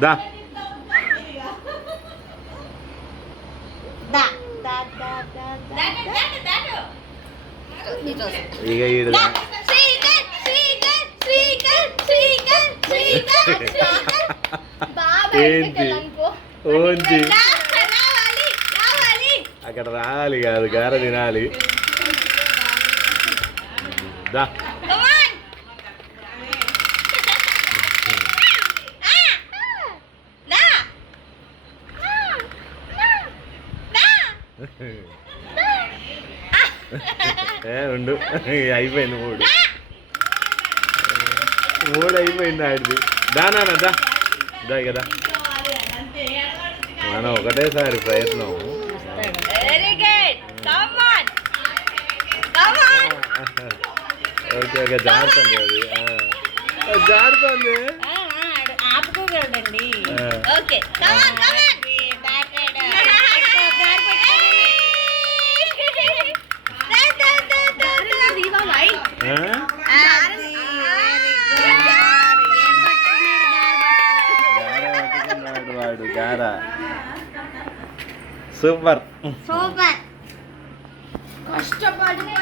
దా ఇక ఈడు ఏంటి ఓంటి అక్కడ రావాలి కాదు గార తినాలి దా ఉండు అయిపోయింది మూడు అయిపోయింది ఆడిది దానా దా దా కదా మనం ఒకటేసారి ప్రయత్నం ఓకే ఓకే జారుతుంది అది జారుతుంది ఆపుకోగలడండి వాడు గారా సూపర్ సూపర్ కష్టపడి